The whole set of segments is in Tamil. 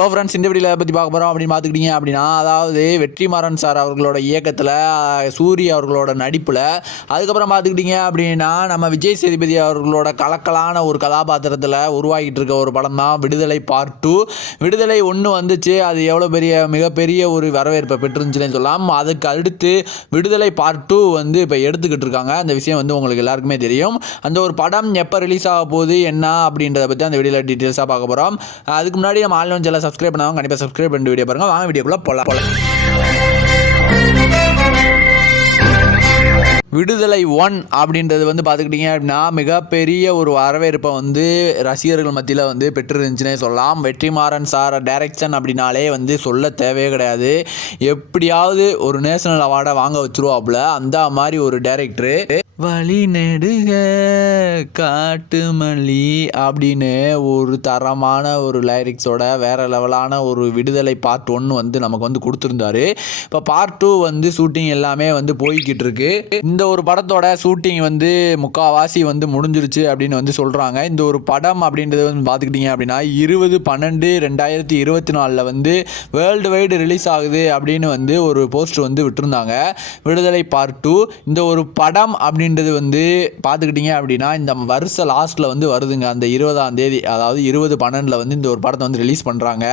ஹலோ ஃப்ரெண்ட்ஸ் இந்த வீடியோவில் பற்றி பார்க்க போகிறோம் அப்படின்னு பார்த்துக்கிட்டீங்க அப்படின்னா அதாவது வெற்றிமாறன் சார் அவர்களோட இயக்கத்தில் சூரிய அவர்களோட நடிப்பில் அதுக்கப்புறம் பார்த்துக்கிட்டீங்க அப்படின்னா நம்ம விஜய் சேதுபதி அவர்களோட கலக்கலான ஒரு கதாபாத்திரத்தில் உருவாகிட்டு இருக்க ஒரு படம் தான் விடுதலை பார்ட் டூ விடுதலை ஒன்று வந்துச்சு. அது எவ்வளோ பெரிய மிகப்பெரிய ஒரு வரவேற்பை பெற்றிருந்துச்சுன்னு சொல்லலாம். அதுக்கு அடுத்து விடுதலை பார்ட் டூ வந்து இப்போ எடுத்துக்கிட்டு இருக்காங்க. அந்த விஷயம் வந்து உங்களுக்கு எல்லாருக்குமே தெரியும். அந்த ஒரு படம் எப்போ ரிலீஸ் ஆக போகுது என்ன அப்படின்றத பற்றி அந்த வீடியோவில் டீட்டெயில்ஸாக பார்க்க போகிறோம் அதுக்கு முன்னாடி நம்ம ஆன்லைன் சில சப்ஸ்கிரைப் பண்ணாங்க கண்டிப்பாக சப்ஸ்கிரைப் பண்ணி வீடியோ பாருங்கள் வாங்க வீடியோக்குள்ளே போகலாம் போகலாம் விடுதலை ஒன் அப்படின்றது வந்து பார்த்துக்கிட்டிங்க அப்படின்னா மிகப்பெரிய ஒரு வரவேற்பை வந்து ரசிகர்கள் மத்தியில் வந்து பெற்றிருந்துச்சுன்னே சொல்லலாம். வெற்றிமாறன் சார் டைரக்ஷன் அப்படின்னாலே வந்து சொல்ல தேவையே கிடையாது. எப்படியாவது ஒரு நேஷனல் அவார்டை வாங்க வச்சுருவாப்புல. அந்த மாதிரி ஒரு டைரக்டரு வழி நெடுக காட்டு மல்லி அப்படின்னு ஒரு தரமான ஒரு லைரிக்ஸோட வேறு லெவலான ஒரு விடுதலை பார்ட் ஒன்று வந்து நமக்கு வந்து கொடுத்துருந்தாரு. இப்போ பார்ட் டூ வந்து ஷூட்டிங் எல்லாமே வந்து போய்கிட்டு இருக்கு இந்த ஒரு படத்தோட ஷூட்டிங் வந்து முக்காவாசி வந்து முடிஞ்சிருச்சு அப்படின்னு வந்து சொல்கிறாங்க இந்த ஒரு படம் அப்படின்றது வந்து பார்த்துக்கிட்டிங்க அப்படின்னா இருபது பன்னெண்டு ரெண்டாயிரத்தி இருபத்தி நாலில் வந்து வேர்ல்டு வைடு ரிலீஸ் ஆகுது அப்படின்னு வந்து ஒரு போஸ்ட் வந்து விட்டுருந்தாங்க. விடுதலை பார்ட் டூ இந்த ஒரு படம் அப்படின்னு அப்படின்றது வந்து பார்த்துக்கிட்டிங்க அப்படின்னா இந்த வருஷ லாஸ்ட்டில் வந்து வருதுங்க. அந்த இருபதாம் தேதி அதாவது இருபது பன்னெண்டில் வந்து இந்த ஒரு படத்தை வந்து ரிலீஸ் பண்ணுறாங்க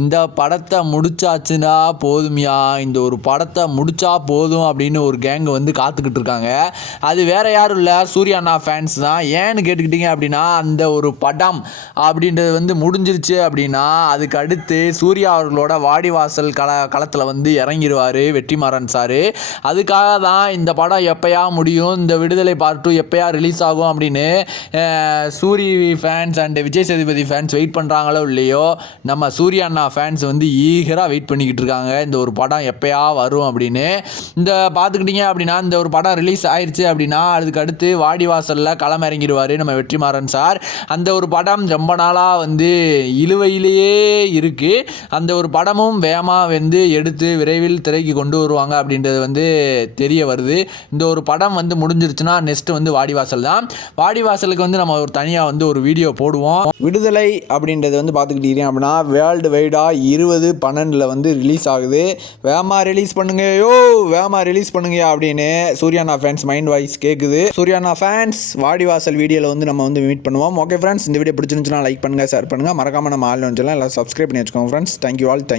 இந்த படத்தை முடிச்சாச்சுன்னா போதுமியா. இந்த ஒரு படத்தை முடிச்சா போதும் அப்படின்னு ஒரு கேங் வந்து காத்துக்கிட்டு இருக்காங்க. அது வேற யாரும் இல்லை. சூர்யாண்ணா ஃபேன்ஸ் தான். ஏன்னு கேட்டுக்கிட்டிங்க அப்படின்னா அந்த ஒரு படம் அப்படின்றது வந்து முடிஞ்சிருச்சு அப்படின்னா அதுக்கு அடுத்து சூர்யா அவர்களோட வாடிவாசல் கள களத்தில் வந்து இறங்கிடுவார் வெற்றிமாறன் சார். அதுக்காக தான் இந்த படம் எப்பயா முடியும்? இந்த இந்த விடுதலை பார்ட் டூ எப்பயா ரிலீஸ் ஆகும் அப்படின்னு Soori fans and Vijay Sethupathi fans wait பண்ணுறாங்களோ இல்லையோ நம்ம சூர்யா அண்ணா ஃபேன்ஸ் வந்து ஈகராக வெயிட் பண்ணிக்கிட்டு இருக்காங்க. இந்த ஒரு படம் எப்பயா வரும் அப்படின்னு. இந்த பார்த்துக்கிட்டிங்க அப்படின்னா இந்த ஒரு படம் ரிலீஸ் ஆயிடுச்சு அப்படின்னா அதுக்கு அடுத்து வாடிவாசலில் களம் இறங்கிடுவார் நம்ம வெற்றிமாறன் சார். அந்த ஒரு படம் ரொம்ப நாளாக வந்து இழுவையிலேயே இருக்குது அந்த ஒரு படமும் வேகமாக வந்து எடுத்து விரைவில் திரைக்கு கொண்டு வருவாங்க அப்படின்றது வந்து தெரிய வருது. இந்த ஒரு படம் வந்து முடிஞ்சிருச்சுன்னா நெக்ஸ்ட் வந்து வாடிவாசல் தான். வாடிவாசலுக்கு வந்து நம்ம ஒரு தனியாக வந்து ஒரு வீடியோ போடுவோம். விடுதலை அப்படின்றது வந்து பார்த்துக்கிட்டீங்க அப்படின்னா வேர்ல்டு வைடாக இருபது பன்னெண்டில் வந்து ரிலீஸ் ஆகுது. வேமா ரிலீஸ் பண்ணுங்க யோ வேமா ரிலீஸ் பண்ணுங்க அப்படின்னு சூர்யானா ஃபேன்ஸ் மைண்ட் வாய்ஸ் கேட்குது சூர்யானா ஃபேன்ஸ் வாடிவாசல் வீடியோவில் வந்து நம்ம வந்து மீட் பண்ணுவோம். ஓகே ஃப்ரெண்ட்ஸ் இந்த வீடியோ பிடிச்சிருந்துச்சுன்னா லைக் பண்ணுங்கள் ஷேர் பண்ணுங்கள் மறக்காமல் நம்ம ஆள் வந்துலாம் எல்லாம் சப்ஸ்கிரைப் பண்ணி வச்சுக்கோங்க ஃப்ரெண்ட்ஸ் தேங்க்யூ ஆல் தேங்க்